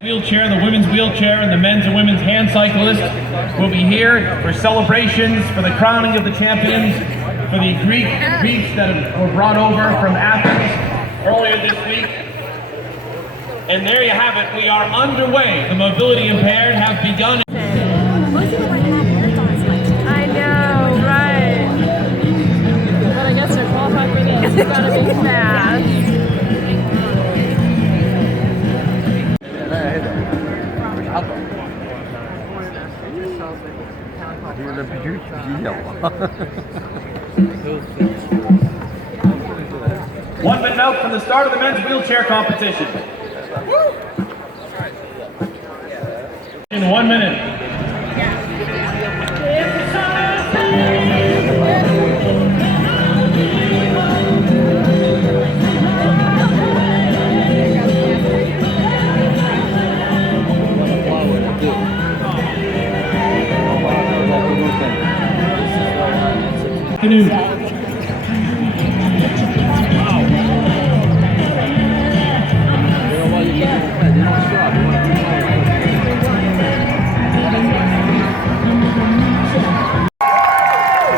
Wheelchair, the women's wheelchair, and the men's and women's hand cyclist will be here for celebrations, for the crowning of the champions, for the Greeks that were brought over from Athens earlier this week. And there you have it. We are underway. The mobility impaired have begun. I know, right? But I guess they're qualified for these. It's gotta be fast. One minute out from the start of the men's wheelchair competition. In 1 minute. Canoe.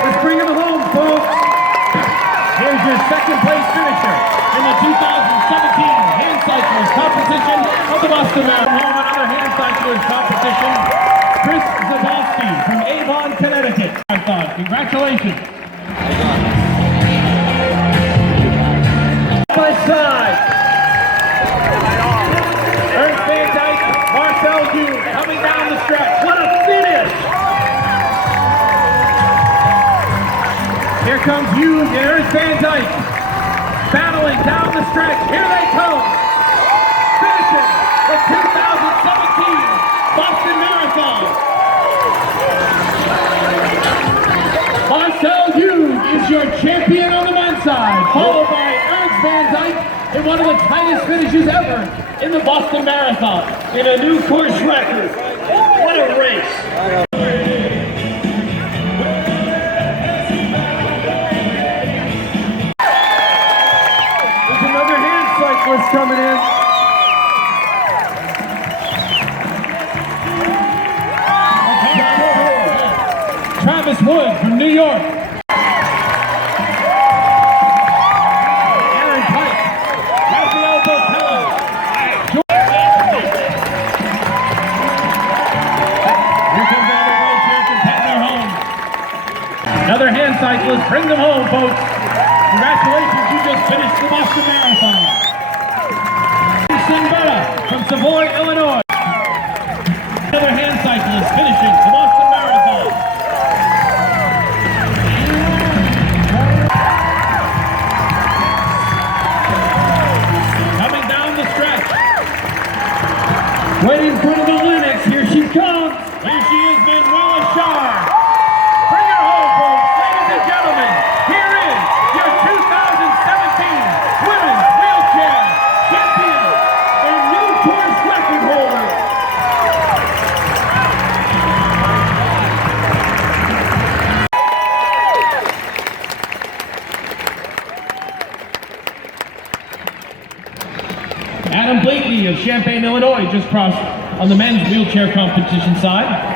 Let's bring him home, folks. Here's your second place finisher in the 2017 hand cyclist competition of the Boston Marathon. Another hand cyclist competition. Chris Zabalski from Avon, Connecticut. Congratulations. By side. Ernst Van Dyke, Marcel Hughes coming down the stretch. What a finish! Here comes Hughes and Ernst Van Dyke battling down the stretch. Here they come. Finishing the 2017 Boston Marathon. Marcel Hughes is your champion on the men's side, followed by Ernst Van Dyke in one of the tightest finishes ever in the Boston Marathon. In a new course record. What a race. There's another hand cyclist coming in. Travis Wood from New York. Aaron Pike. Rafael Botella. Here comes another wheelchair competitor home. Another hand cyclist. Bring them home, folks. Congratulations, you just finished the Boston Marathon. Sinbera from Savoy, Illinois. Another hand cyclist finishing the Boston Marathon. Waiting in front of the Linux, here she comes. Here she is, Manuela Schar. Bring her home, folks. Ladies and gentlemen, here is your 2017 Women's Wheelchair Champion and new course record holder. Adam Blakey of Champaign, Illinois, just crossed on the men's wheelchair competition side.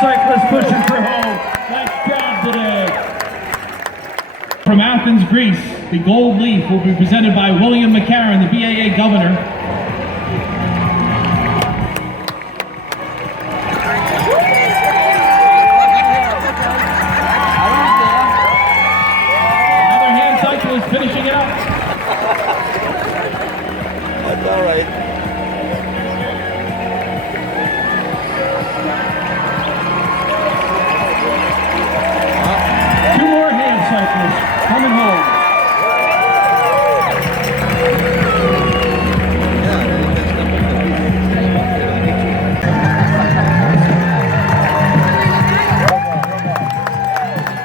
cyclist pushing for home. Nice job today. From Athens, Greece, the gold leaf will be presented by William McCarran, the BAA governor. Another hand cyclist finishing it up. That's all right. Two more hand cyclists coming home.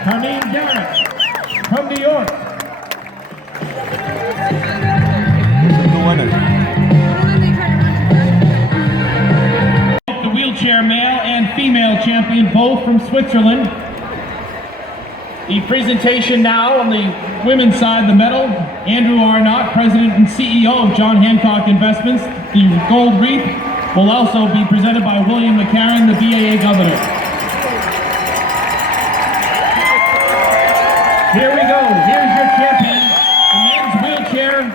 Carmine Garrett from New York. This is the winner. The wheelchair male and female champion, both from Switzerland. The presentation now on the women's side, the medal, Andrew Arnott, President and CEO of John Hancock Investments. The gold wreath will also be presented by William McCarran, the BAA governor. Here we go. Here's your champion, the men's wheelchair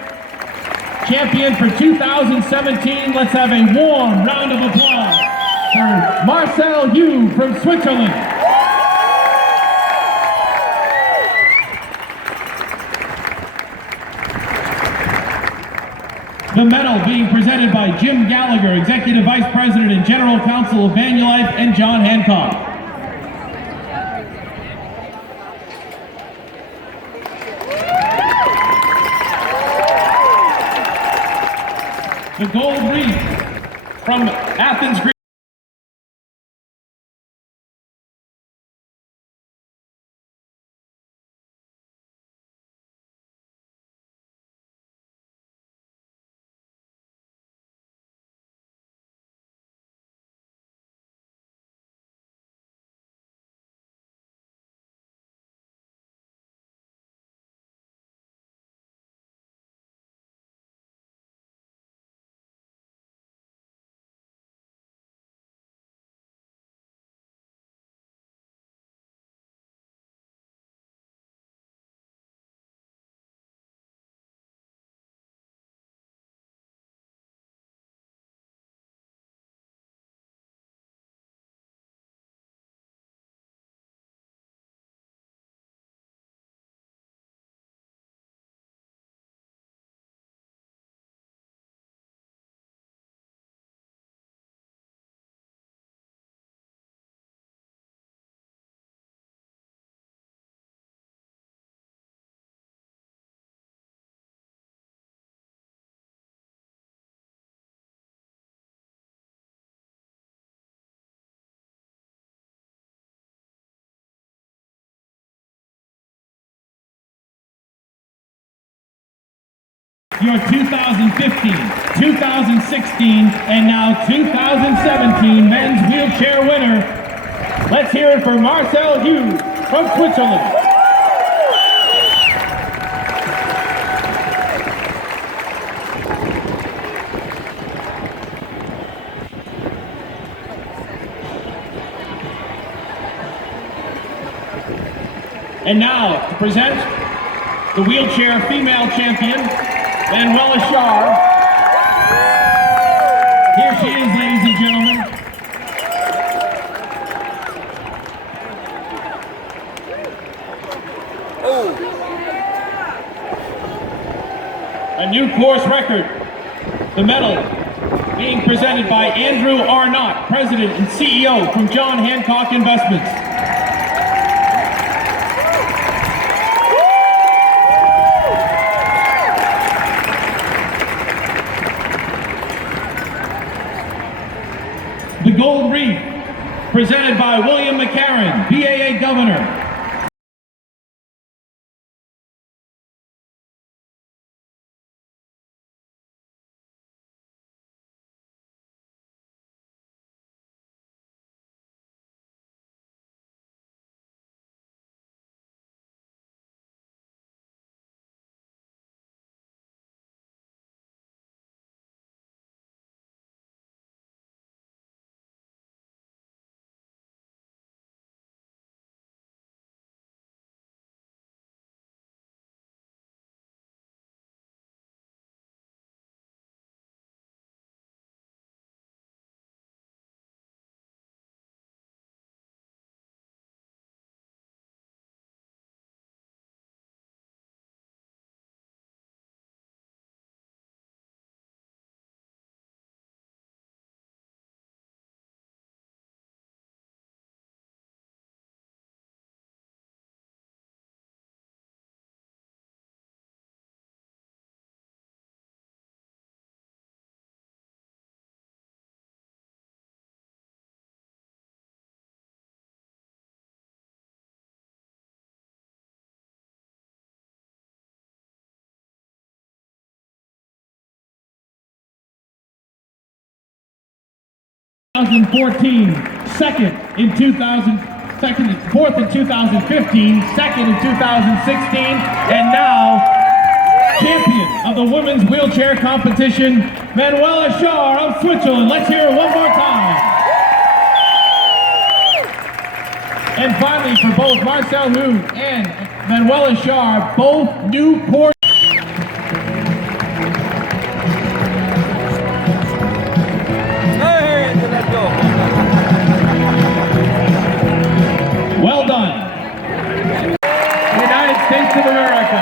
champion for 2017. Let's have a warm round of applause for Marcel Hugh from Switzerland. The medal being presented by Jim Gallagher, Executive Vice President and General Counsel of Manulife and John Hancock. The gold wreath from Athens, Greece. Your 2015, 2016, and now 2017 men's wheelchair winner. Let's hear it for Marcel Hugh from Switzerland. And now to present the wheelchair female champion, Manuela Shar. Here she is, ladies and gentlemen. A new course record. The medal being presented by Andrew Arnott, President and CEO from John Hancock Investments. The gold wreath presented by William McCarran, BAA Governor. 2014, second in 2000, fourth in 2015, second in 2016, and now champion of the women's wheelchair competition, Manuela Schar of Switzerland. Let's hear it one more time. And finally, for both Marcel Hu and Manuela Schar, both new course. Well done. United States of America.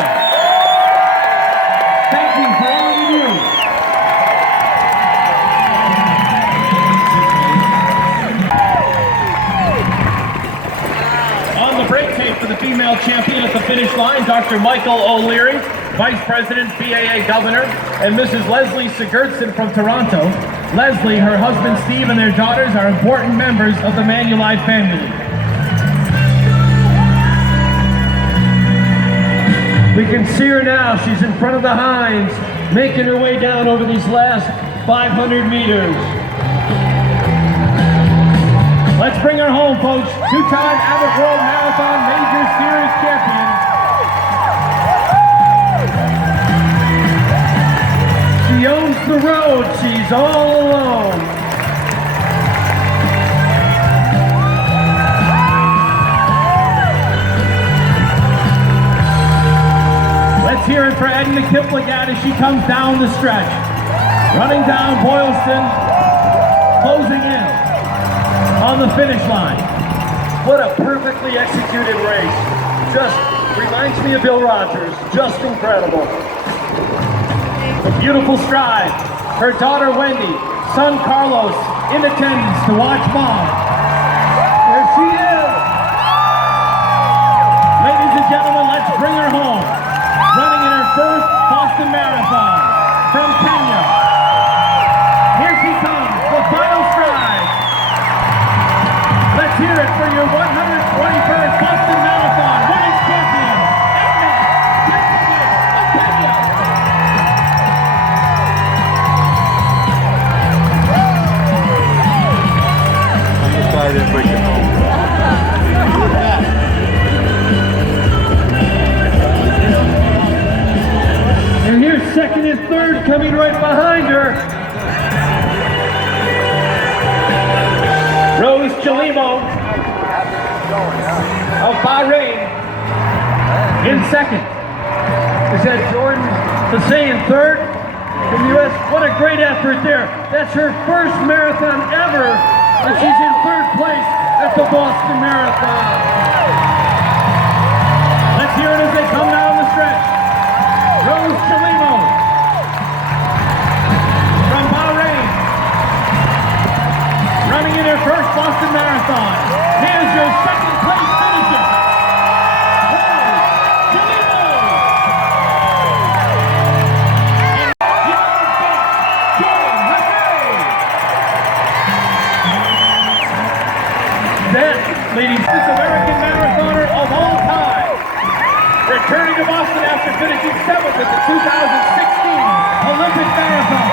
Thank you for all you do. On the break tape for the female champion at the finish line, Dr. Michael O'Leary, Vice President, BAA Governor, and Mrs. Leslie Sigurdsson from Toronto. Leslie, her husband Steve, and their daughters are important members of the Manulife family. We can see her now. She's in front of the Heinz, making her way down over these last 500 meters. Let's bring her home, folks. Two-time Abbott World Marathon Major Series champion. She owns the road. She's all alone. Let's hear it for Edna Kiplagat as she comes down the stretch. Running down Boylston, closing in on the finish line. What a perfectly executed race. Just reminds me of Bill Rogers. Just incredible. A beautiful stride. Her daughter Wendy, son Carlos, in attendance to watch mom. There she is. Ladies and gentlemen, let's bring her home. Running in her first Boston Marathon from Kenya. Here she comes, the final stride. Let's hear it for your 121st Boston Marathon Women's Champion, Edna Kiplagat of Kenya. I'm excited to bring it home. And here's second and third coming right behind her. Rose Chalimo of Bahrain in second. Is that Jordan Hussein in third from the U.S.? What a great effort there. That's her first marathon ever, and she's in third place at the Boston Marathon. Let's hear it as they come down the stretch. Rose Chalimo from Bahrain, running in her first Boston Marathon. Here's your second place finisher, Rose Chalimo. Jordan Hussein. That, ladies, this American marathoner of all time, returning to Boston after finishing 7th at the 2016 Olympic Marathon.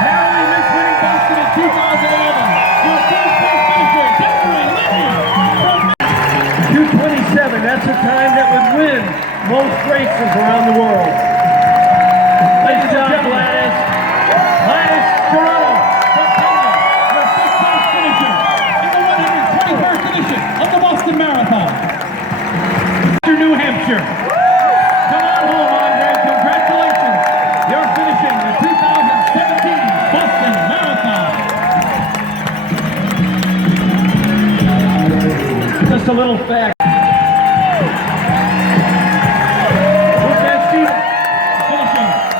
Narrowly missed winning Boston in 2011. Your first place finisher, Desiree Lydia from 2:27. That's a time that would win most races around the world. Ladies and gentlemen, Gladys Toronto from Kenya, your 5th place finisher in the 121st edition of the Boston Marathon. New Hampshire. Come on home, Andre. Congratulations. You're finishing the 2017 Boston Marathon. Just a little fact. Finishing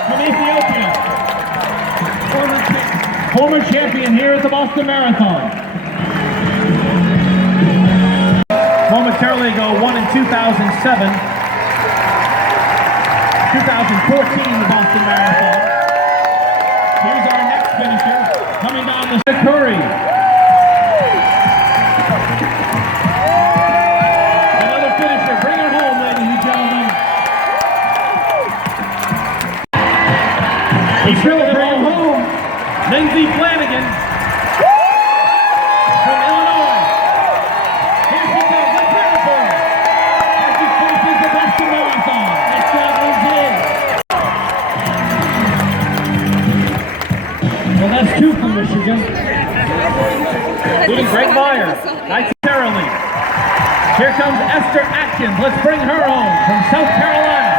from Ethiopia. Former champion here at the Boston Marathon. Momentarily ago, won in 2007, 2014 the Boston Marathon. Here's our next finisher, coming down the Curry. Another finisher, bring her home, ladies and gentlemen. He's still bringing home, Lindsay Flanagan. including Greg Myers, Knights Tara Lee. Here comes Esther Atkins. Let's bring her home from South Carolina.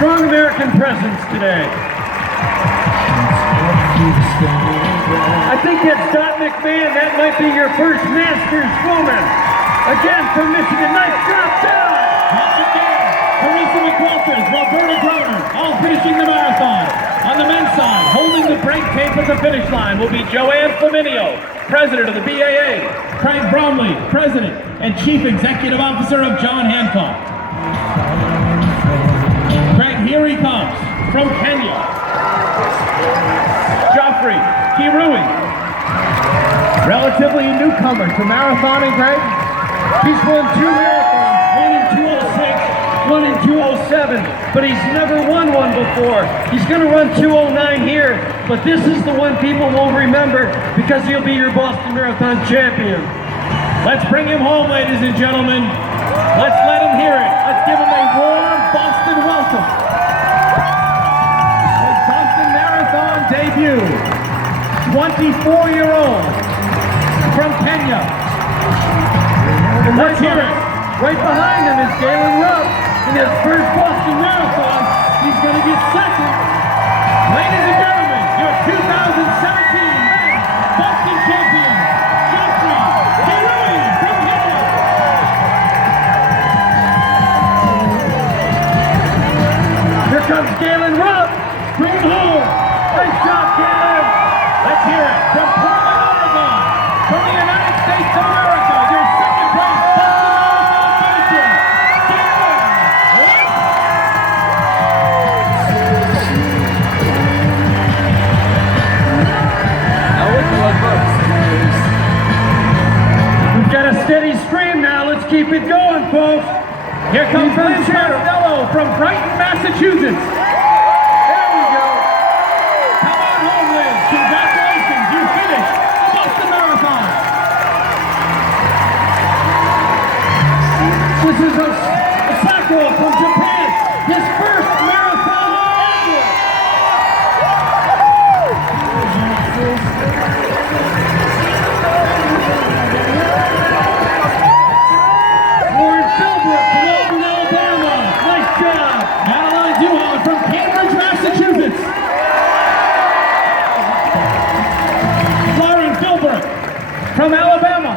Strong American presence today. I think that's Dot McMahon. That might be your first Masters woman. Again from Michigan. Nice drop down. Teresa McWalters, Roberta Groner, all finishing the marathon. On the men's side, holding the break tape at the finish line will be Joanne Flaminio, president of the BAA. Craig Bromley, president and chief executive officer of John Hancock. Craig, here he comes from Kenya. Joffrey Kirui, relatively a newcomer to marathoning, Greg. He's won 2 marathons, one in 206, one in 207, but he's never won one before. He's going to run 209 here, but this is the one people will remember because he'll be your Boston Marathon champion. Let's bring him home, ladies and gentlemen. Let's let him hear it. Let's give him a warm Boston welcome. His Boston Marathon debut, 24-year-old from Kenya. And let's hear it. Right behind him is Galen Rupp in his first Boston Marathon. He's going to get second. Ladies and gentlemen, your 2017 Boston champion, Joffrey Kirui from Kenya. Here comes Galen Rupp. Bring him home. Nice job, Galen. Let's hear it from Portland, Oregon, from the United States of America. Your second place Boston Marathon finisher, Galen Rupp. We've got a steady stream now. Let's keep it going, folks. Here comes Liz Costello from Brighton, Massachusetts. There we go. Come on home, Liz. Congratulations. You finished Boston Marathon. This is Asako from Japan. His first marathon ever. Warren Philbrook from Alton, Alabama. Nice job. Madeline Duhon from Cambridge, Massachusetts. Lauren Philbrook from Alabama.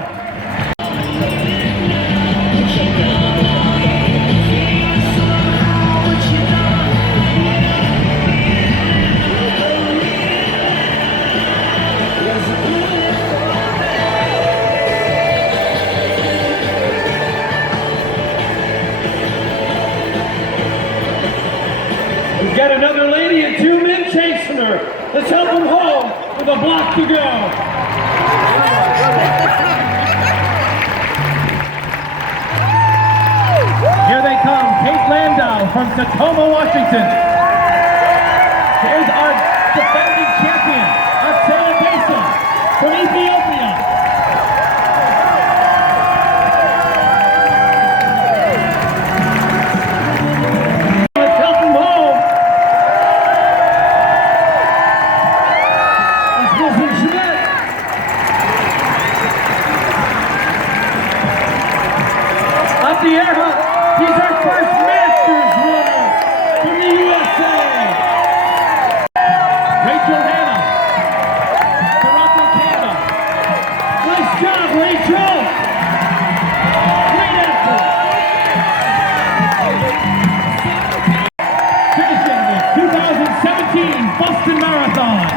We've got another lady and 2 men chasing her. Let's help them home with a block to go. Here they come, Kate Landau from Tacoma, Washington. Here's our defending champion, Atsela Basin from Ethiopia. Let's help them home. It's Wilson Schmidt. Up the air hunt. He's our first Masters winner from the USA. Rachel Hanna, Toronto, Canada. Nice job, Rachel. Great effort. Finishing the 2017 Boston Marathon.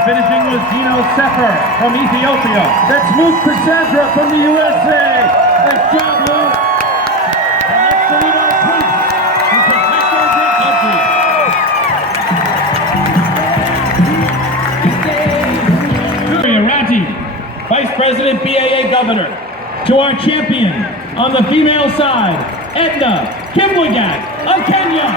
Finishing was Dino Sefer from Ethiopia. That's Luke Cassandra from the USA. Nice job, Luke. And let's salute our troops who protect our great country. Surya Ratti, Vice President, BAA Governor. To our champion on the female side, Edna Kimwigat of Kenya.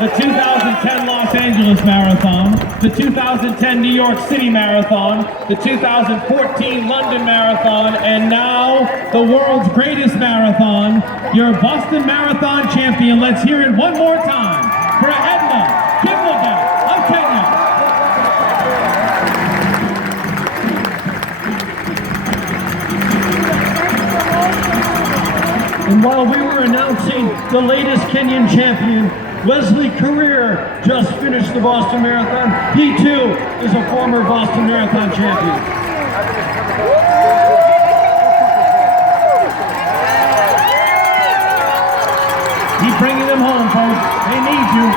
the 2010 Los Angeles Marathon, the 2010 New York City Marathon, the 2014 London Marathon, and now the world's greatest marathon, your Boston Marathon champion. Let's hear it one more time for Edna Kiplagat of Kenya. And while we were announcing the latest Kenyan champion, Wesley Career just finished the Boston Marathon. He too is a former Boston Marathon champion. Keep bringing them home, folks. They need you.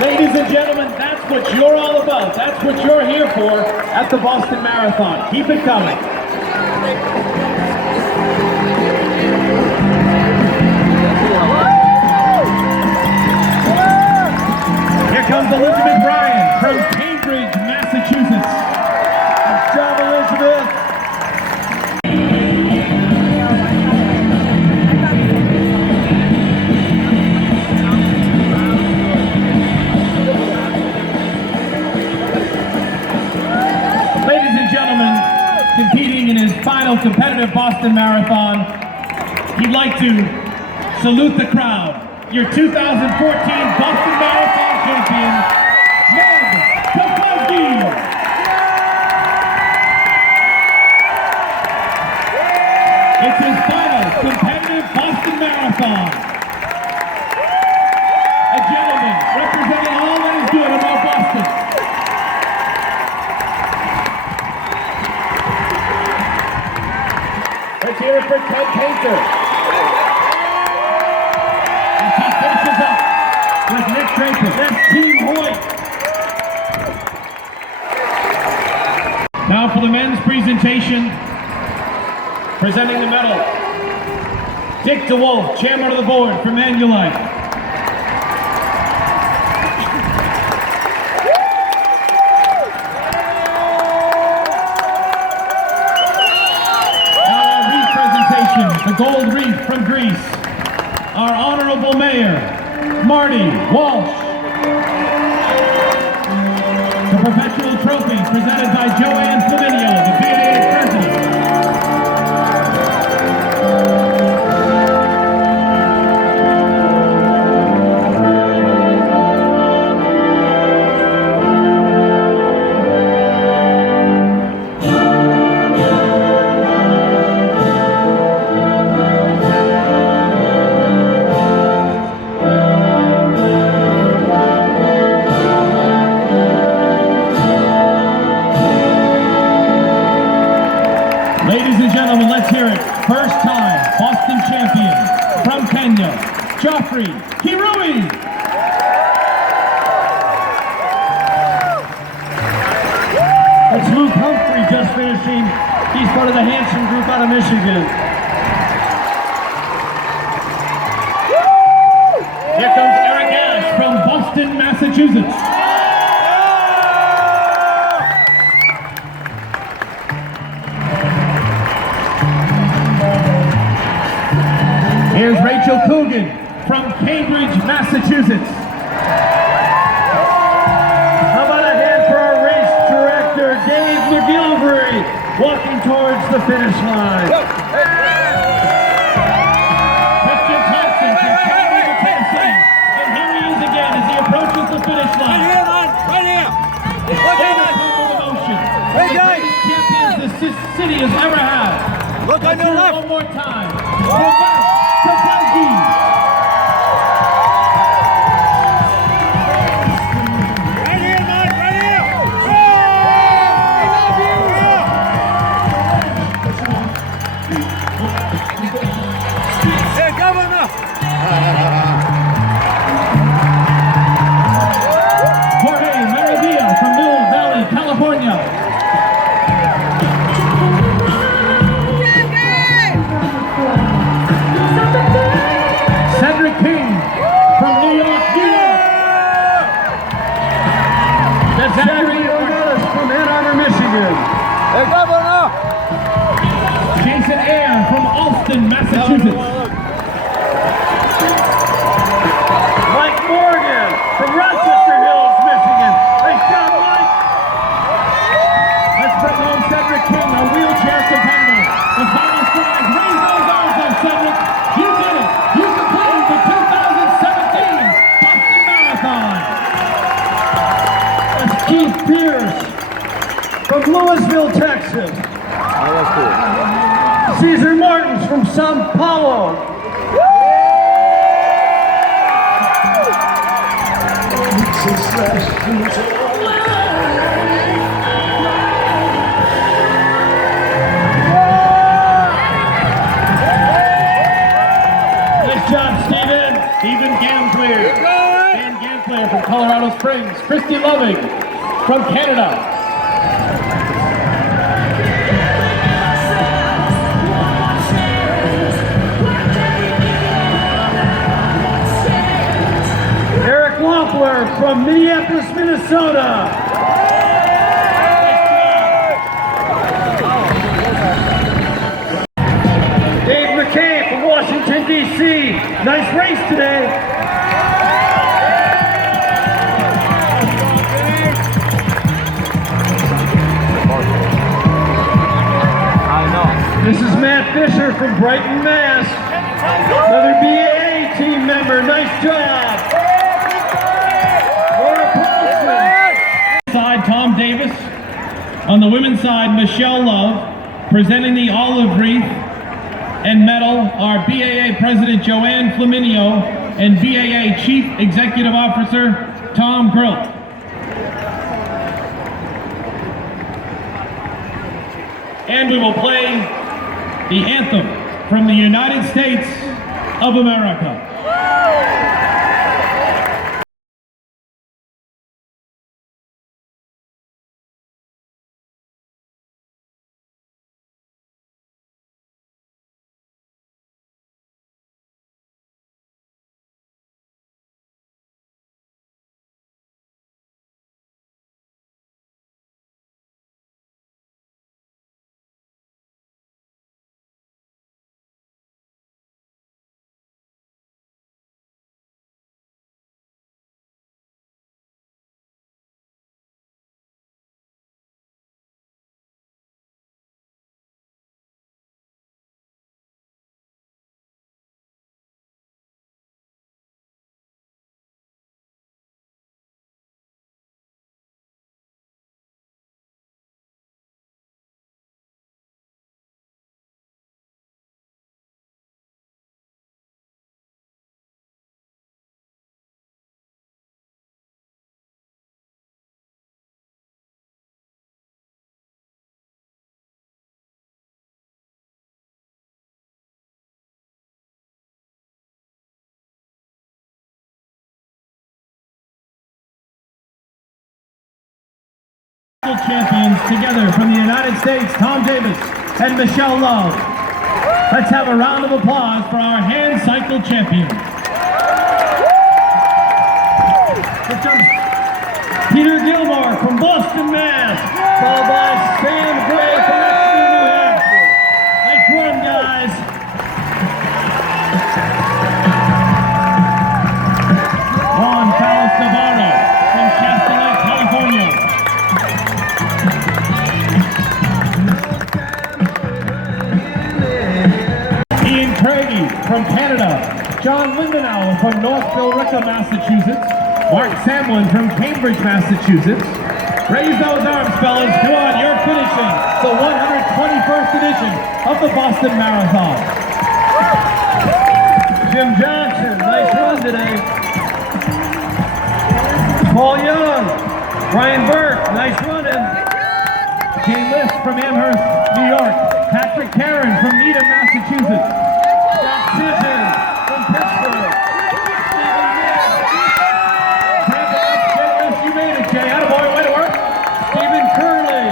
Ladies and gentlemen, that's what you're all about. That's what you're here for at the Boston Marathon. Keep it coming. Here comes Elizabeth Bryan from Cambridge, Massachusetts. Good job, Elizabeth. Competing in his final competitive Boston Marathon, he'd like to salute the crowd. Your 2014 Boston Marathon champion, Ned Topolsky. It's his final competitive Boston Marathon. A gentleman representing all that is good about Boston. Let's hear it for Ted Painter. And he finishes up with Nick Draper. That's Team Hoyt. Now for the men's presentation, presenting the medal, Dick DeWolf, chairman of the board for Manulife. The gold wreath from Greece, our honorable mayor, Marty Walsh. The perpetual trophy presented by Joanne Flaminio, the BAA president. Ladies and gentlemen, let's hear it. First time Boston champion from Kenya, Geoffrey Kirui. That's Luke Humphrey just finishing. He's part of the Hanson group out of Michigan. Here comes Eric Ash from Boston, Massachusetts. Here's Rachel Coogan from Cambridge, Massachusetts. How about a hand for our race director, Dave McGilvery, walking towards the finish line. Christian Thompson from Chattanooga, Tennessee. And here he is again as he approaches the finish line. Right here, man. Right here. Look at it. Emotion. Hey, the guys. greatest champions this city has ever had. Look on your left. One more time. Topolsky. Right here, man. Hey, Governor! Jason Ayer from Alston, Massachusetts. Mike Morgan from Rochester Hills, Michigan. Nice job, Mike. Let's bring home Cedric King, a wheelchair competitor. The final stride. Raise those arms up, Cedric. You did it. You completed the 2017 Boston Marathon. That's Keith Pierce from Louisville, Texas. Oh, that's cool. Caesar Martins from Sao Paulo. Nice job, Stephen Gampler. Dan Gampler from Colorado Springs. Christy Loving from Canada. Eric Wampler from Minneapolis, Minnesota. Dave McKay from Washington, D.C. Nice race today. I know. This is Matt Fisher from Brighton, Mass. Another BAA team member. Nice job. Laura Paulson. Side, Tom Davis. On the women's side, Michelle Love. Presenting the olive wreath and medal are BAA President Joanne Flaminio and BAA Chief Executive Officer Tom Grill. And we will play the anthem from the United States of America. Champions together from the United States, Tom Davis and Michelle Love. Let's have a round of applause for our hand cycle champions. Here comes Peter Gilmore from Boston, Mass. Followed by Sam Gray from Exeter, New Hampshire. Nice run, guys. Juan Carlos Navarro from Shasta Lake, California. Craigie from Canada, John Lindenau from North Billerica, Massachusetts, Mark Samlin from Cambridge, Massachusetts. Raise those arms, fellas. Come on, you're finishing the 121st edition of the Boston Marathon. Jim Johnson, nice run today. Paul Young, Brian Burke, nice running. Jay List from Amherst, New York. Patrick Karen from Needham, Massachusetts. Sisson from Pittsburgh. You made it, Jay. Attaboy, way to work. Stephen Curley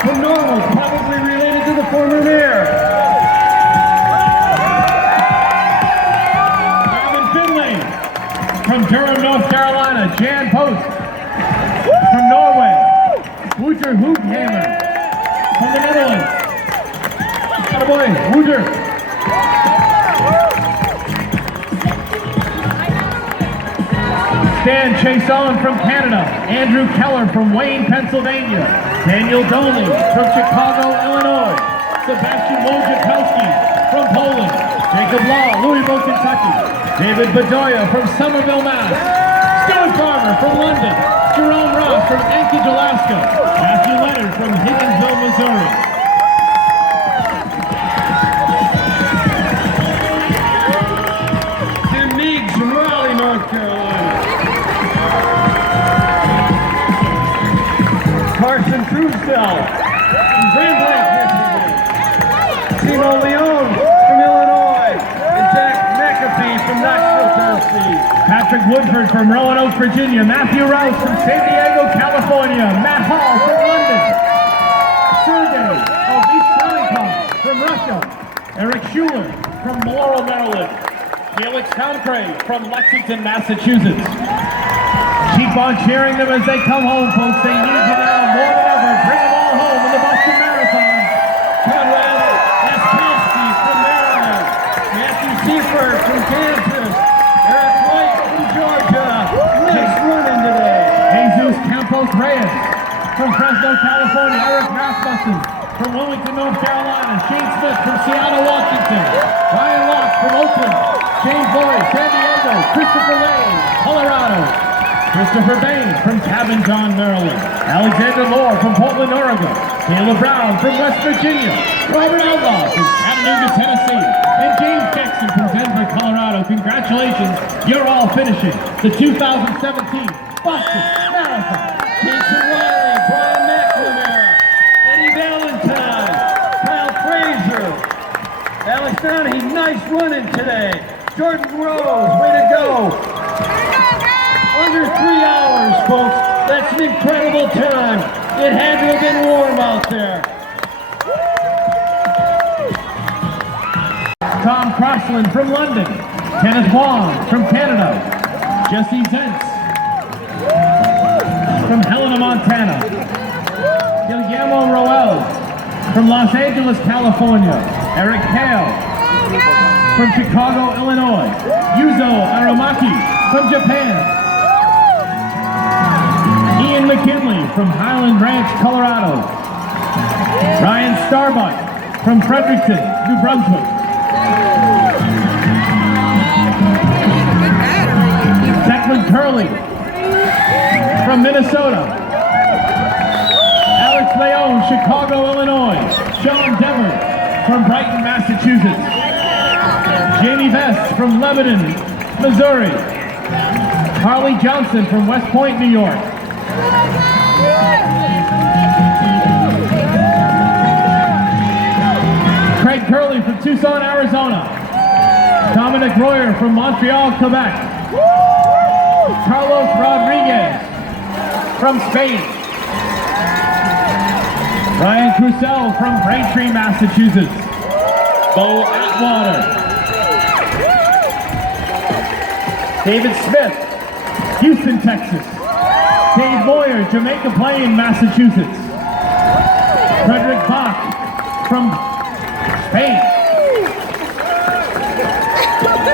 from Norwell, probably related to the former mayor. Robin Finley from Durham, North Carolina. Jan Post from Norway. Wouter Hooghammer Wooder. Stan Chason from Canada. Andrew Keller from Wayne, Pennsylvania. Daniel Doley from Chicago, Illinois. Sebastian Wojciechowski from Poland. Jacob Law, Louisville, Kentucky. David Bedoya from Somerville, Mass. Stuart Farmer from London. Jerome Ross from Anchorage, Alaska. Matthew Leonard from Higginsville, Missouri. Tim Meeks from Raleigh, North Carolina. Carson Truesdell from Grand Blanc, Michigan. Timo Leone from Illinois. And Jack McAfee from Knoxville, Tennessee. Patrick Woodford from Roanoke, Virginia. Matthew Rouse from San Diego, California. Matt Hall from London. Sergey Ovechkin from Russia. Eric Schuler from Laurel, Maryland. Felix Towncray from Lexington, Massachusetts. Keep on cheering them as they come home, folks. They need you now more than ever. Bring them all home in the Boston Marathon. Conrad Laskowski from Maryland. Matthew Seifert from Kansas. Eric White from Georgia. Nice running today. Jesus Campos Reyes from Fresno, California. Eric Rasmussen from Wilmington, North Carolina. Shane Smith from Seattle, Washington. Ryan Locke from Oakland. James Lloyd, San Diego. Christopher Lane, Colorado. Christopher Bain from Cabin John, Maryland. Alexander Moore from Portland, Oregon. Taylor Brown from West Virginia. Robert Outlaw from Chattanooga, Tennessee. And James Jackson from Denver, Colorado. Congratulations, you're all finishing the 2017 Boston Marathon. Jason Riley, Brian McNamara, Eddie Valentine, Kyle Frazier, Alex Donahue, nice running today. Jordan Rose, way to go. Under 3 hours, folks. That's an incredible time. It had to have been warm out there. Tom Crossland from London. Kenneth Wong from Canada. Jesse Zentz from Helena, Montana. Guillermo Roel from Los Angeles, California. Eric Hale from Chicago, Illinois. Yuzo Aramaki from Japan. Ian McKinley from Highland Ranch, Colorado. Ryan Starbuck from Fredericton, New Brunswick. Declan Curley from Minnesota. Alex Leone, Chicago, Illinois. Sean Dever from Brighton, Massachusetts. Jamie Vest from Lebanon, Missouri. Harley Johnson from West Point, New York. Craig Curley from Tucson, Arizona. Dominic Royer from Montreal, Quebec. Carlos Rodriguez from Spain. Ryan Crucell from Braintree, Massachusetts. Bo Atwater. David Smith, Houston, Texas. Dave Moyer, Jamaica Plain, Massachusetts. Frederick Bach from Spain.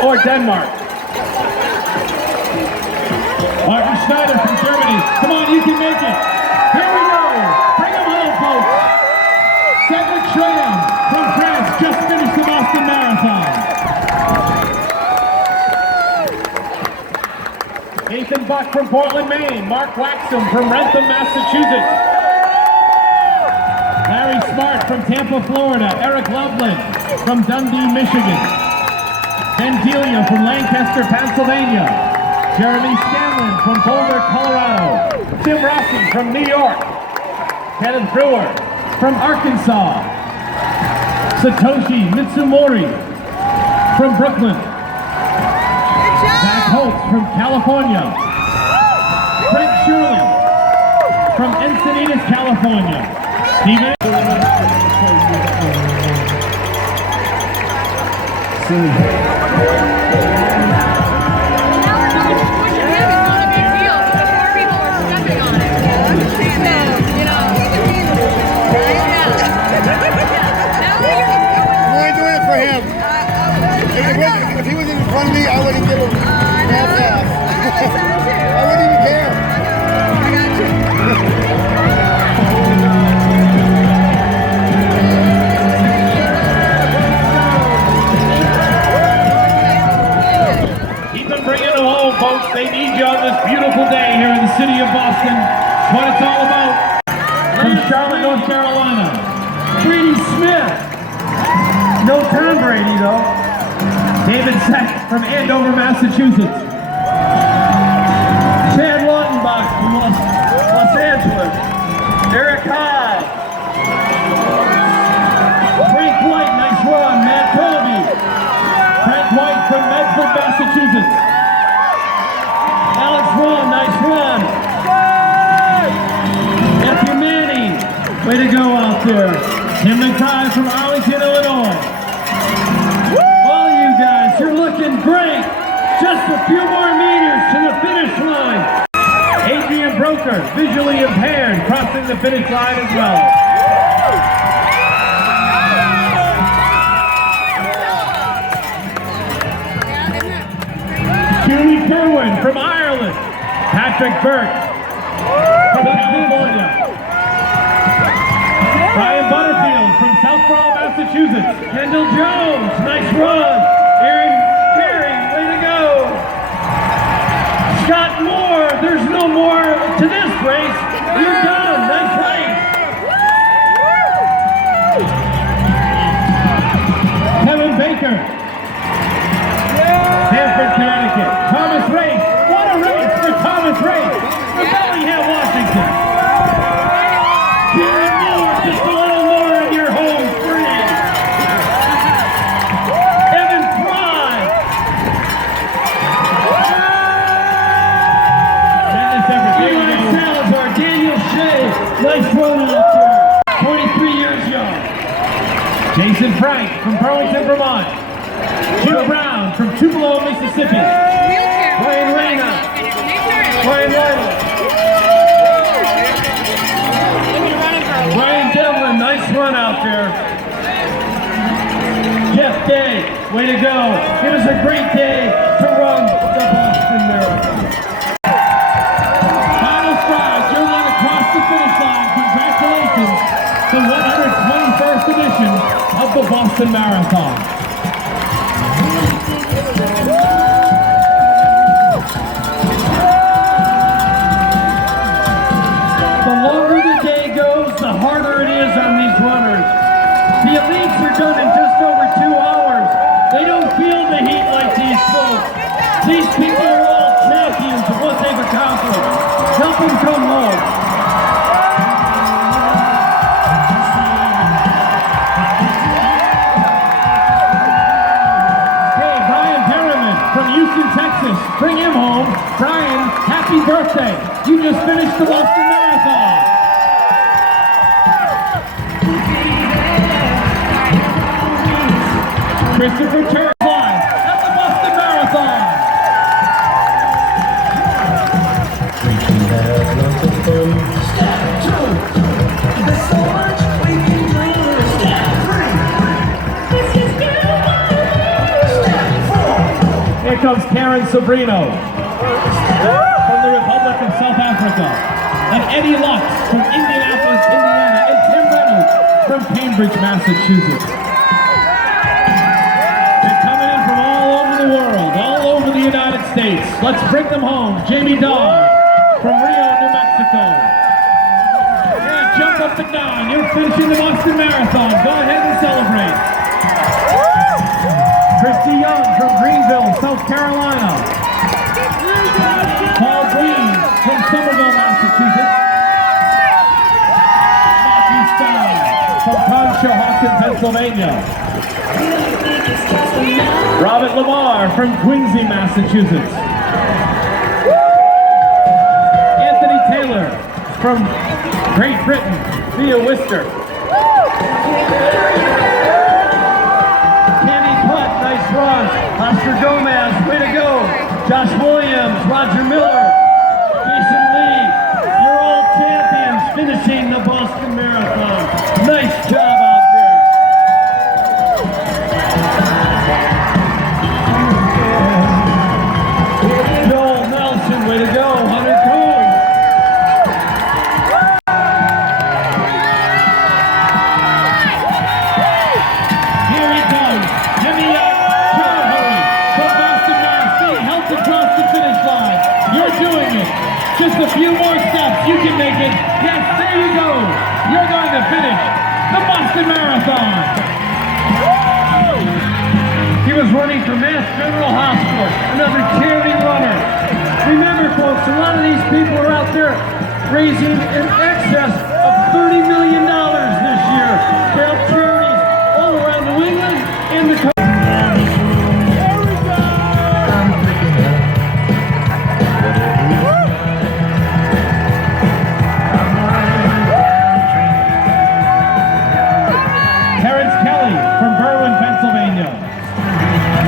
Or Denmark. Martin Schneider from Germany. Come on, you can make it. Here we go. Bring them home, folks. Cedric Schramm from France just finished the Boston Marathon. Nathan Buck from Portland, Maine. Mark Waxham from Rentham, Massachusetts. Larry Smart from Tampa, Florida. Eric Loveland from Dundee, Michigan. Ben Delia from Lancaster, Pennsylvania. Jeremy Scanlon from Boulder, Colorado. Tim Rossi from New York. Kenneth Brewer from Arkansas. Satoshi Mitsumori from Brooklyn. Zach Holtz from California. Frank Shirley from Encinitas, California. Stephen. was me, I wouldn't give him half. I wouldn't even care. Keep them bringing them home, folks. They need you on this beautiful day here in the city of Boston. It's what it's all about. From Charlotte, North Carolina. Brady Smith. No Tom Brady, though. David Sack from Andover, Massachusetts. Chad Lautenbach from Los Angeles. Eric High. Frank White, nice run. Matt Colby. Frank White from Medford, Massachusetts. Alex Ron, nice run. Matthew Manning, way to go out there. Tim McTighe from Arlington, Illinois. All of you guys, you're looking great. Just a few more meters to the finish line. Adrian Broker, visually impaired, crossing the finish line as well. Julie Kerwin from Ireland. Patrick Burke from California. Brian Butterfield from Southborough, Massachusetts. Kendall Jones, nice run. Aaron Carey, way to go. Scott Moore, there's no more to this race. You're done, nice race. Kevin Baker. Stanford, Connecticut. Thomas Race. What a race for Thomas Race from Bellingham, Washington. Kevin Moore, just a little more in your home free. Evan Fry. Dennis Everett. Eli Salazar, Daniel Shea, nice run out there. 23 years young. Jason Frank from Burlington, Vermont. Jim Brown from Tupelo, Mississippi. Brian Reyna. Brian Lytle. Ryan Devlin, nice run out there. Jeff Day, way to go. It was a great day to run the Boston Marathon. Final stride, you're going across the finish line. Congratulations, the 121st edition of the Boston Marathon. The longer the day goes, the harder it is on these runners. The elites are done in just over 2 hours. They don't feel the heat like these folks. These people are all champions of what they've accomplished. Help them come home. Hey, Brian Perriman from Houston, Texas. Bring him home. Brian, happy birthday. You just finished the Boston Marathon. Christopher Turk at the Boston Marathon. Here comes Karen Sobrino from the Republic of South Africa, and Eddie Lux from Indianapolis, Indiana, and Tim Reynolds from Cambridge, Massachusetts. They're coming in from all over the world, all over the United States. Let's bring them home. Jamie Dawes from Rio, New Mexico. Yeah, jump up and down. You're finishing the Boston Marathon. Go ahead and celebrate. Christy Young from Greenville, South Carolina. Paul Green from Somerville, Massachusetts. Matthew Stein from Conshohocken, Pennsylvania. Robert Lamar from Quincy, Massachusetts. Anthony Taylor from Great Britain via Worcester. Kenny Putt, nice run. Oscar Gomez, way to go. Josh Williams, Roger Miller, Jason Lee, you're all champions finishing the Boston Marathon. Nice job out there. Just a few more steps. You can make it. Yes, there you go. You're going to finish the Boston Marathon. He was running for Mass General Hospital, another charity runner. Remember, folks, a lot of these people are out there raising in excess of $30 million this year to help charities all around New England and the country.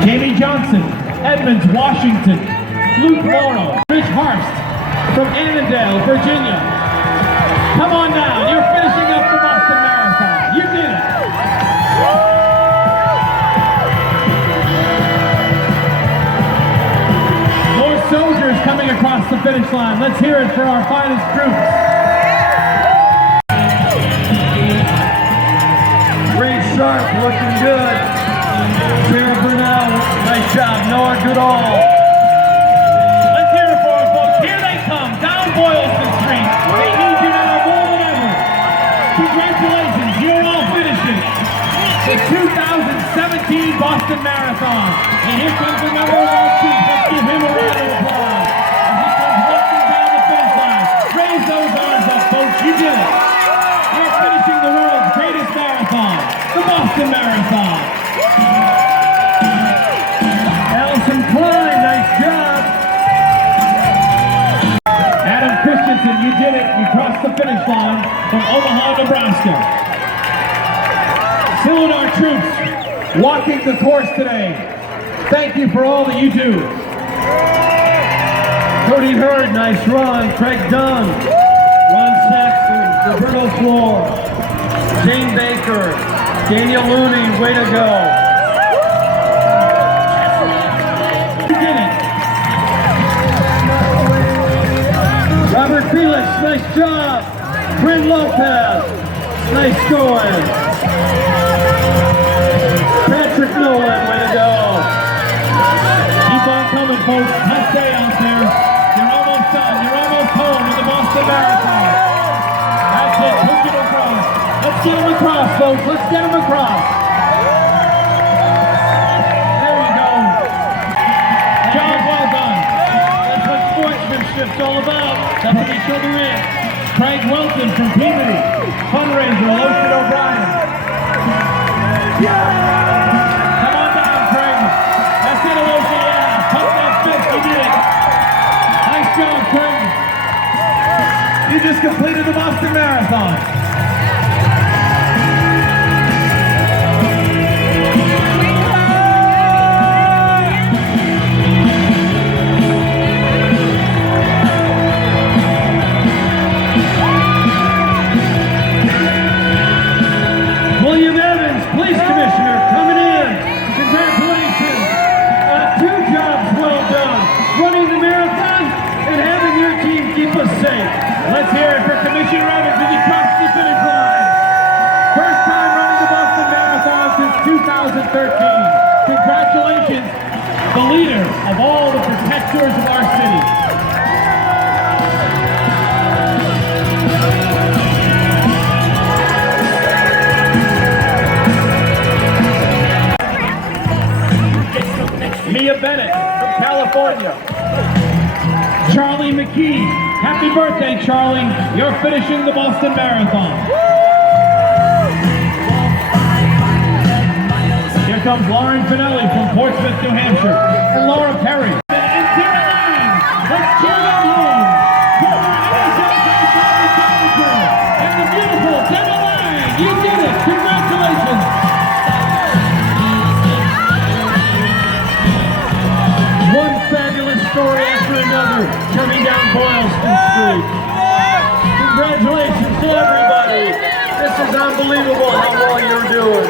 Jamie Johnson, Edmonds, Washington, Luke Morrow, Rich Harst from Annandale, Virginia. Come on down, you're finishing up the Boston Marathon. You did it. More soldiers coming across the finish line. Let's hear it for our finest troops. Ray Sharp looking good. Sarah Burnell, nice job. Noah Goodall. Let's hear it for us, folks. Here they come, down Boylston Street. They need you now more than ever. Congratulations, you're all finishing the 2017 Boston Marathon. And here comes the member of our team. Let's give him a round of applause. As he comes walking down the finish line. Raise those arms up, folks. You did it. You're finishing the world's greatest marathon, the Boston Marathon. Allison Klein, nice job. Adam Christensen, you did it. You crossed the finish line from Omaha, Nebraska. Salute our troops walking the course today. Thank you for all that you do. Cody Hurd, nice run. Craig Dunn, Ron Saxon, Roberto Floor, Jane Baker, Daniel Looney, way to go. Robert Felix, nice job. Brent Lopez, nice going. Patrick Nolan, way to go. Keep on coming, folks. Tough day out there. You're almost done. You're almost home with the Boston Marathon. That's it. Push it across. Let's get them across, folks. Let's get them across. There you go. Job well done. That's what sportsmanship's all about. Helping each other in. Craig Welton from Peabody. Fundraiser, Lotion O'Brien. Come on down, Craig. That's it, Lotion. Yeah. Pump that fist. You did it. Nice job, Craig. You just completed the Boston Marathon. William Evans, Police Commissioner, coming in. Congratulations on 2 jobs well done. Running the marathon and having your team keep us safe. Let's hear it for Commissioner Evans as he crosses the finish line. First time running the Boston Marathon since 2013. Congratulations, the leader of all the protectors of our city. Mia Bennett from California. Charlie McKee. Happy birthday, Charlie. You're finishing the Boston Marathon. Here comes Lauren Finelli from Portsmouth, New Hampshire. And Laura Perry. And Sarah Lang. Let's cheer them home. And the beautiful Sarah Lang. You did it. Congratulations. One fabulous story after another coming down Boylston Street. Congratulations to everybody. This is unbelievable how well you're doing.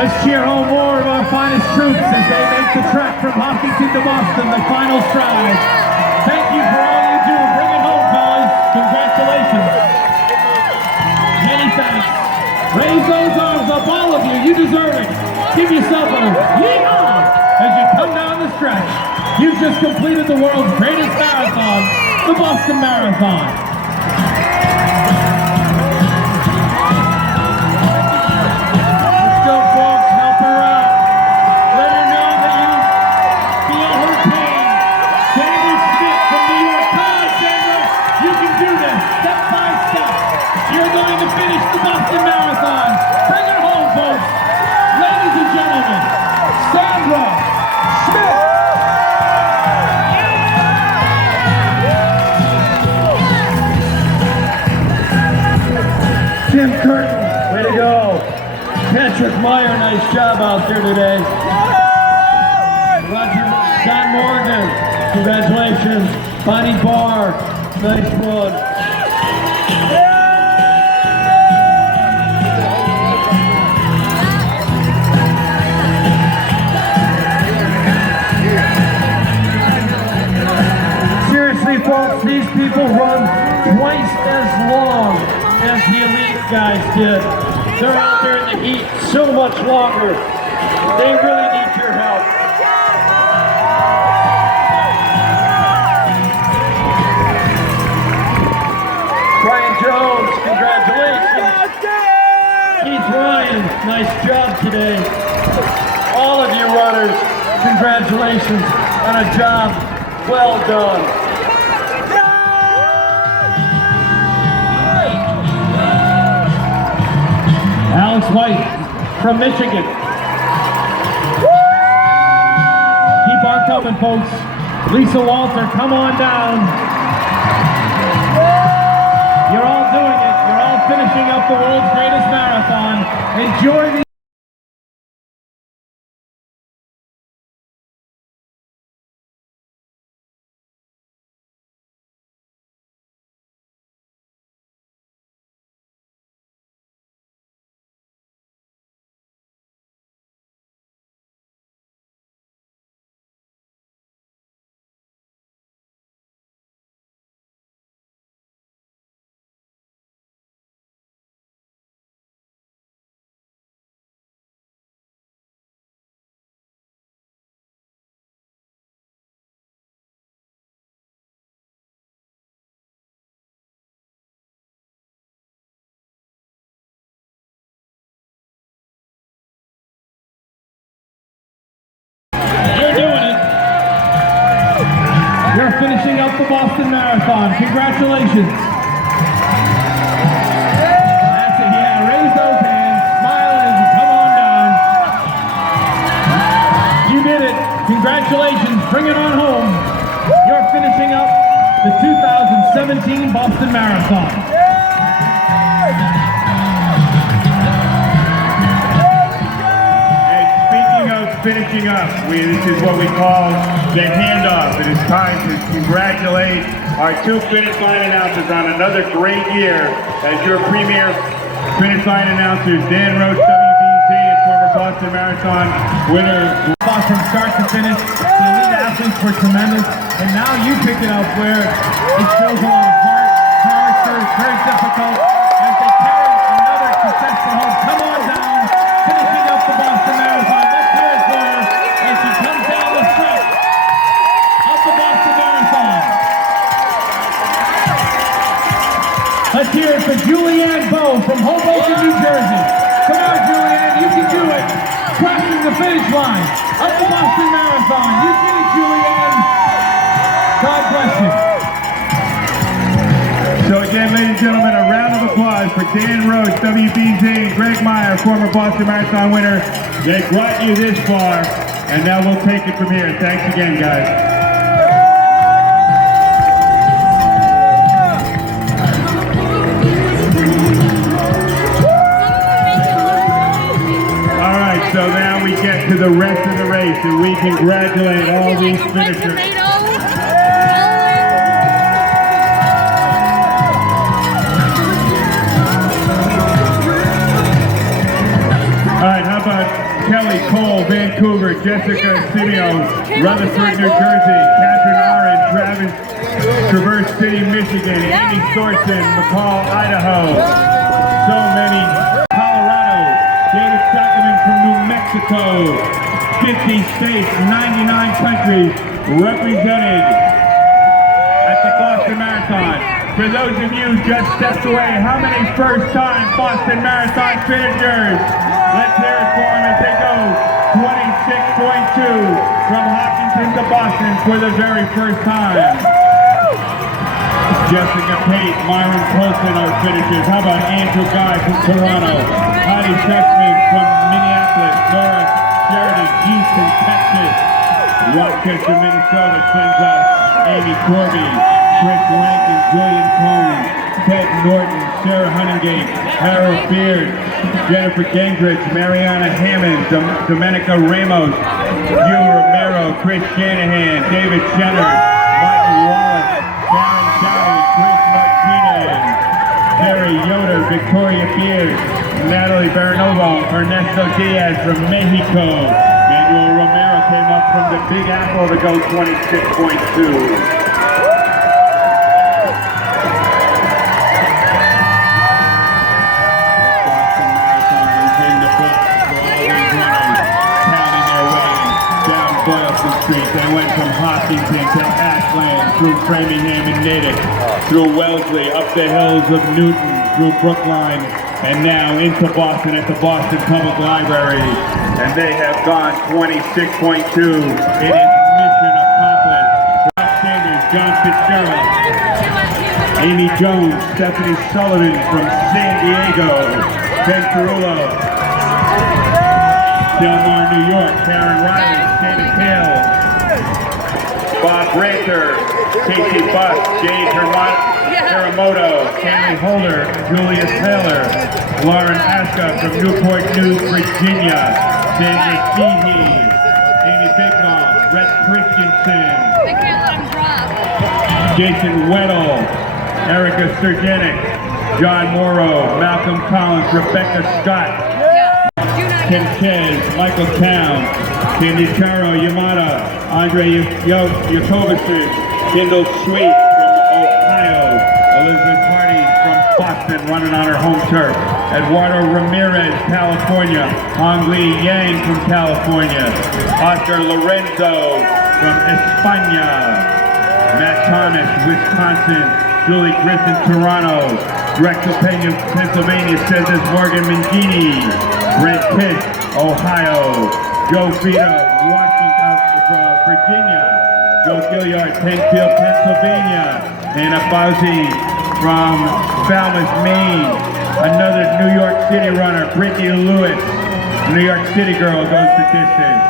Let's cheer home more of our finest troops as they make the trek from Hopkinton to Boston, the final stride. Thank you for all you do. Bring it home, fellas. Congratulations. Many thanks. Raise those arms up, all of you. You deserve it. Give yourself a yeehaw. as you come down the stretch. You've just completed the world's greatest marathon, the Boston Marathon. Let's go, folks. Help her out. Let her know that you feel her pain. Sandra Schmidt from New York. Come on, Sandra. You can do this, step by step. You're going to finish the Boston Marathon. Bring it home, folks. Ladies and gentlemen, Sandra Schmidt. Tim Curtin, way to go. Patrick Meyer, nice job out there today. Roger John Morgan, congratulations. Bonnie Barr, nice run. Seriously, folks, these people run twice as long as the elite guys did. They're out there in the heat so much longer. They really need your help. Brian Jones, congratulations. Keith Ryan, nice job today. All of you runners, congratulations on a job well done. Alex White from Michigan. Keep on coming, folks. Lisa Walter, come on down. You're all doing it. You're all finishing up the world's greatest marathon. Enjoy the You're finishing up the Boston Marathon. Congratulations. That's it, yeah. Raise those hands. Smile as you come on down. You did it. Congratulations. Bring it on home. You're finishing up the 2017 Boston Marathon. Finishing up, this is what we call the handoff. It is time to congratulate our two finish line announcers on another great year as your premier finish line announcers, Dan Roach, WBZ, and former Boston Marathon winner. From start to finish, the elite athletes were tremendous, and now you pick it up where it shows a lot of heart, character, it's very difficult, as they carry another contestant home. Come on down, finishing up the Boston Marathon. Let's hear it for her as she comes down the stretch of the Boston Marathon. Let's hear it for Julianne Bowe from Hoboken, New Jersey. Come on, Julianne, you can do it. Crossing the finish line of the Boston Marathon. You did it, Julianne. God bless you. So again, ladies and gentlemen, a round of applause for Dan Roach, WBZ, and Greg Meyer, former Boston Marathon winner. They brought you this far, and now we'll take it from here. Thanks again, guys. So now we get to the rest of the race, and we congratulate all these finishers. All right, how about Kelly Cole, Vancouver, Jessica Simeo, Rutherford, New Jersey, Catherine Oren, Travis, Traverse City, Michigan, Andy Thorson, McCall, Idaho. So many. David Sackerman from New Mexico. 50 states, 99 countries represented at the Boston Marathon. For those of you who just stepped away, how many first-time Boston Marathon finishers? Let's hear it for them as they go 26.2 from Hopkinton to Boston for the very first time. Jessica Pate, Myron Colson are finishers. How about Andrew Guy from Toronto? Heidi Sheffman from Minneapolis. Nora Sheridan, Houston, Texas. Rochester, Minnesota sends us Amy Corby, Chris Rankin, Julian Cohn, Ted Norton, Sarah Huntingate, Harold Beard, Jennifer Gendrich, Mariana Hammond, Domenica Ramos, Hugh Romero, Chris Shanahan, David Jenner, Martin Wallace, Karen Downey, Chris Martinez, Terry Yoder, Victoria Beard, Natalie Baranovo, Ernesto Diaz from Mexico. Manuel Romero came up from the Big Apple to go 26.2. They went from Hopkinton to Ashland, through Framingham and Natick, through Wellesley, up the hills of Newton, through Brookline, and now into Boston at the Boston Public Library. And they have gone 26.2. It is mission accomplished. Rob Sanders, John Fitzgerald, Amy Jones, Stephanie Sullivan from San Diego, Ben Carullo, Del Mar, New York, Karen Riley, Sandy Kale, Bob Ranter, Casey Buss, Jade Hiramoto, Tammy Holder, Julia Taylor, Lauren Aska from Newport News, Virginia, Sandra Feehey, Amy Biglaw, Brett Christensen, I can't let him drop. Jason Weddle, Erica Sturgenek, John Morrow, Malcolm Collins, Rebecca Scott, Ken Chez, Michael Town, Candy Charo, Yamada, Andre Yakovitch, Kendall Sweet from Ohio, Elizabeth Hardy from Boston running on her home turf, Eduardo Ramirez, California, Hong Li Yang from California, Oscar Lorenzo from España, Matt Thomas, Wisconsin, Julie Griffin, Toronto, Drexel Pena, Pennsylvania, says it's Morgan Mangini, Brent Pitt, Ohio, Joe Vito, Washington, Virginia, Joe Gilliard, Penfield, Pennsylvania, Anna Fauci from Falmouth, Maine, another New York City runner, Brittany Lewis, New York City girl goes the distance,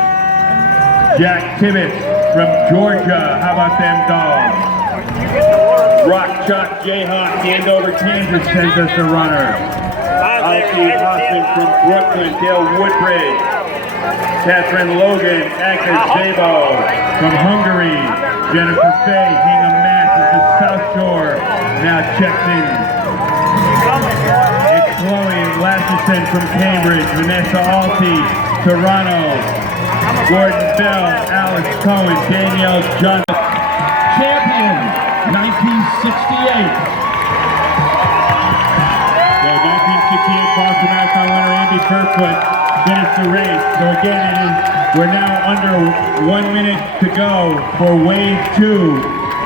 Jack Tibbetts from Georgia, how about them dogs? Rock Chuck Jayhawk, Andover, Kansas sends us a runner. Alfie Hoffman from Brooklyn, Dale Woodbridge, Catherine Logan, Agnes Zabo from Hungary, Jennifer Fay, Hingham, Mass, at the South Shore, now checked in. It's Chloe Lasserson from Cambridge, Vanessa Alty, Toronto, Gordon Bell, Alice Cohen, Danielle Johnson. Champion, 1968. The 1968 Boston Marathon winner, Andy Kerfoot, finished the race. So again, we're now under 1 minute to go for wave two.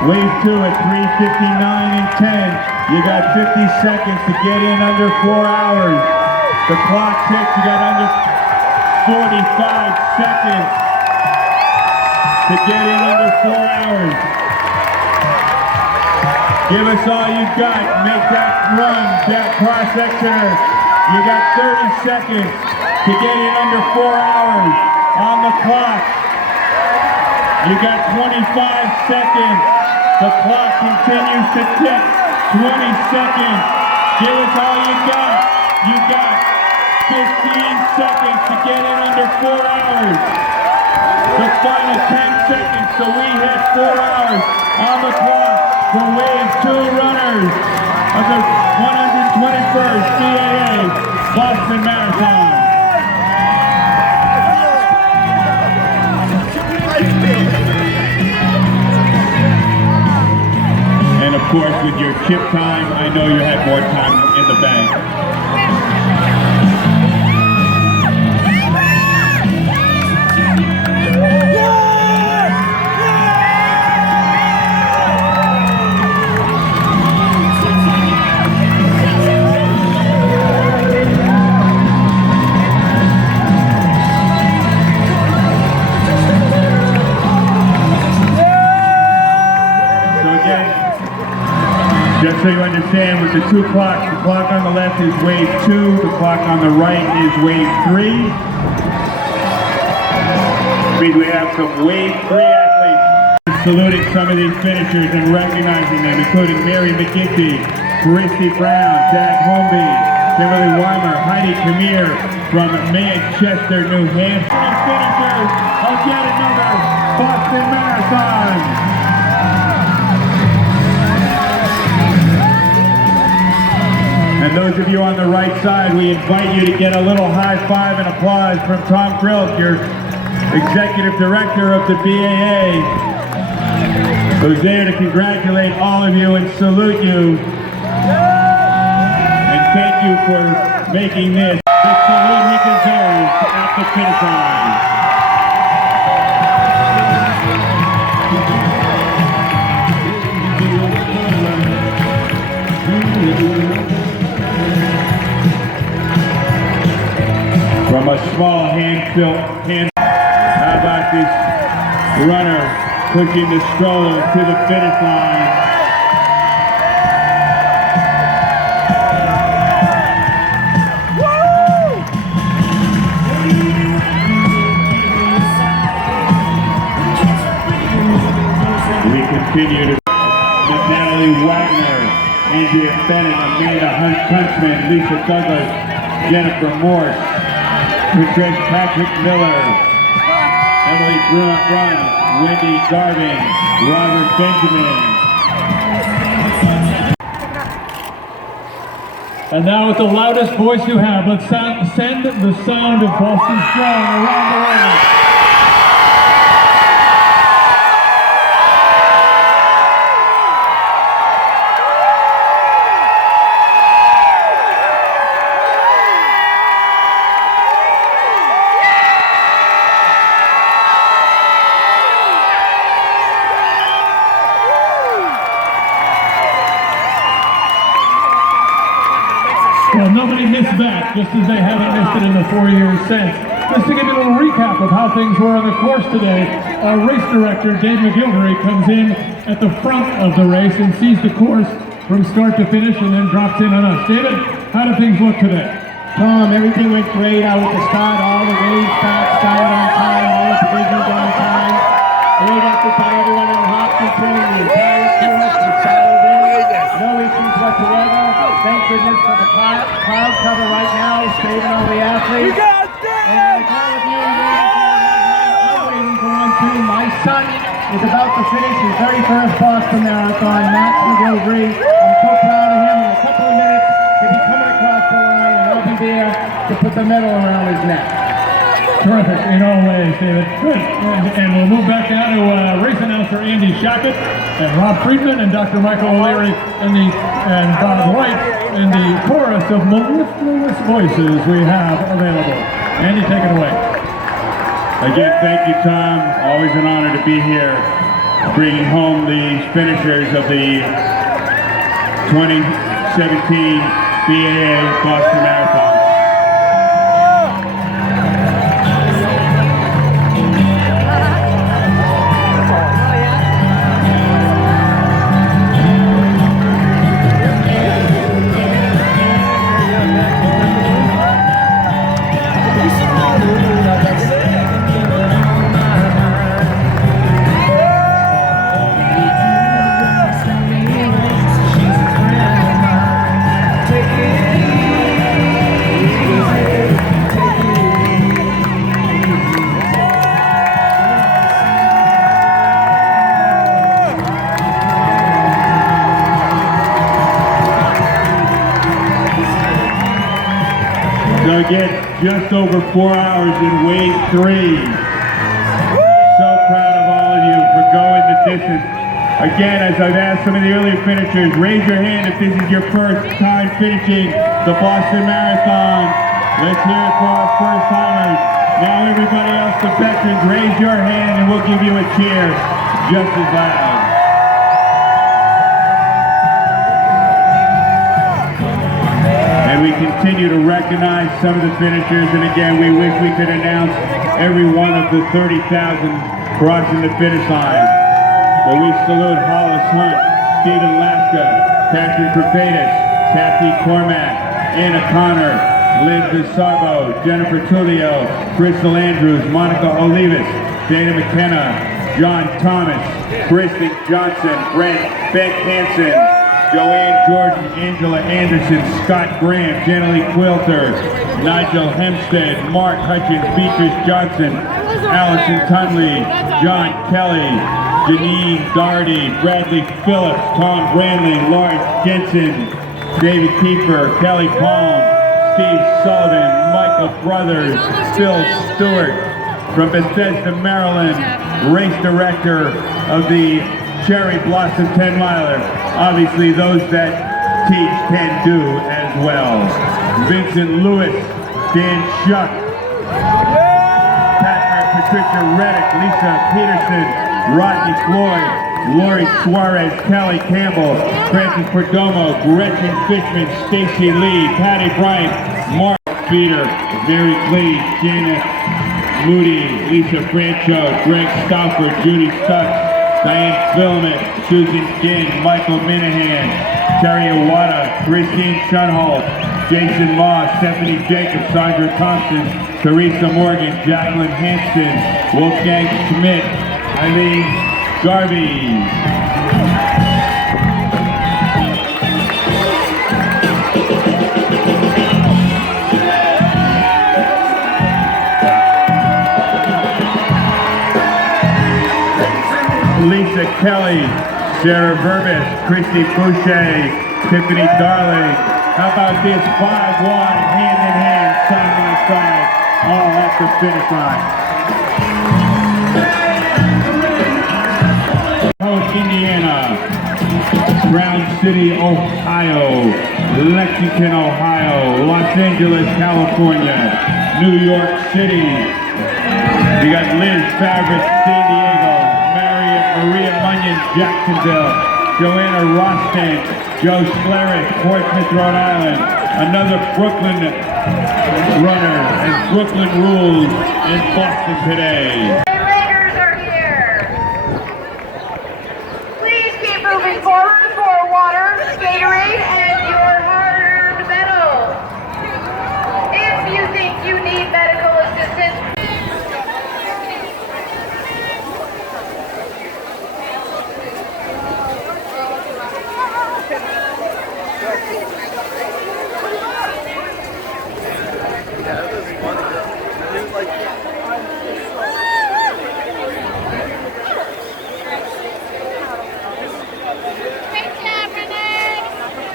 Wave two at 3:59 and 10. You got 50 seconds to get in under 4 hours. The clock ticks, you got under 45 seconds to get in under 4 hours. Give us all you got. Make that run, that cross-sectioner. You got 30 seconds to get in under 4 hours on the clock. You got 25 seconds. The clock continues to tick. 20 seconds. Give us all you got. You got 15 seconds to get in under 4 hours. The final 10 seconds, so we hit 4 hours on the clock for wave two runners of the 121st CAA Boston Marathon. And of course, with your chip time, I know you had more time in the bank. understand with the two clocks, the clock on the left is wave 2, the clock on the right is wave 3. We have some wave 3 athletes saluting some of these finishers and recognizing them, including Mary McGinty, Christy Brown, Jack Holmby, Kimberly Weimer, Heidi Kamir from Manchester, New Hampshire. Finishers of yet another Boston Marathon. And those of you on the right side, we invite you to get a little high five and applause from Tom Krilk, your Executive Director of the BAA, who's there to congratulate all of you and salute you. And thank you for making this the salute he deserves at the finish line. From a small hand, how about this runner pushing the stroller to the finish line? We continue to Natalie Wagner, Andrea Bennett, Amanda Huntsman, Lisa Douglas, Jennifer Morse, Patricia Patrick Miller, Emily Brun, Wendy Garvin, Robert Benjamin. And now with the loudest voice you have, let's send the sound of Boston Strong around the world. Well, nobody missed that, just as they haven't missed it in the 4 years since. Just to give you a little recap of how things were on the course today, our race director, Dave McGilvery, comes in at the front of the race and sees the course from start to finish and then drops in on us. David, how did things look today? Tom, everything went great out at the start. All the waves started on time, all the divisions on time. Great effort by everyone in Hopkinton, the entire course was solid in. No issues whatsoever. Thank goodness for the cloud cover right now, saving all the athletes. And like all of you, waiting for one too. My son is about to finish his very first Boston Marathon, Max McGilvery. I'm so proud of him. In a couple of minutes, he'll be coming across the line, and I'll be there to put the medal around his neck. Terrific in all ways, David. Good. And we'll move back now to race announcer Andy Shackett and Rob Friedman and Dr. Michael O'Leary and Bob White in the chorus of mellifluous voices we have available. Andy, take it away. Again, thank you, Tom. Always an honor to be here, bringing home the finishers of the 2017 BAA Boston Marathon. So again, just over 4 hours in wave 3. So proud of all of you for going the distance. Again, as I've asked some of the earlier finishers, raise your hand if this is your first time finishing the Boston Marathon. Let's hear it for our first timers. Now everybody else, the veterans, raise your hand and we'll give you a cheer just as loud. And we continue to recognize some of the finishers, and again, we wish we could announce every one of the 30,000 crossing the finish line. But we salute Hollis Hunt, Stephen Laska, Catherine Perfatus, Kathy Cormack, Anna Connor, Liz Visarbo, Jennifer Tullio, Crystal Andrews, Monica Olivas, Dana McKenna, John Thomas, Kristen Johnson, Brent Beck Hansen, Joanne Jordan, Angela Anderson, Scott Graham, Jenny Quilter, Nigel Hempstead, Mark Hutchins, Beatrice Johnson, Allison Tunley, John Kelly, Janine Dardy, Bradley Phillips, Tom Brandling, Lars Jensen, David Kiefer, Kelly Palm, Steve Sullivan, Michael Brothers, Phil Stewart, from Bethesda, Maryland, race director of the Cherry Blossom 10 miler. Obviously those that teach can do as well. Vincent Lewis, Dan Shuck, Patricia Reddick, Lisa Peterson, Rodney Floyd, Lori Suarez, Kelly Campbell, Francis Perdomo, Gretchen Fishman, Stacy Lee, Patty Bryant, Mark Peter, Mary Clee, Jana Moody, Lisa Francho, Greg Stauffer, Judy Stutz, Diane Filament, Susan Ginn, Michael Minahan, Terry Iwata, Christine Shunholt, Jason Moss, Stephanie Jacobs, Sandra Thompson, Teresa Morgan, Jacqueline Hanson, Wolfgang Schmidt, Eileen Garvey. Lisa Kelly, Sarah Verbis, Christy Boucher, Tiffany Darling. How about this 5 wide, hand in hand, side by side, all at the finish line. Coast, Indiana, Brown City, Ohio, Lexington, Ohio, Los Angeles, California, New York City. You got Liz Favret, San Diego, Maria Munyon, Jacksonville, Joanna Rostan, Joe Schlereth, Portsmouth, Rhode Island, another Brooklyn runner, and Brooklyn rules in Boston today.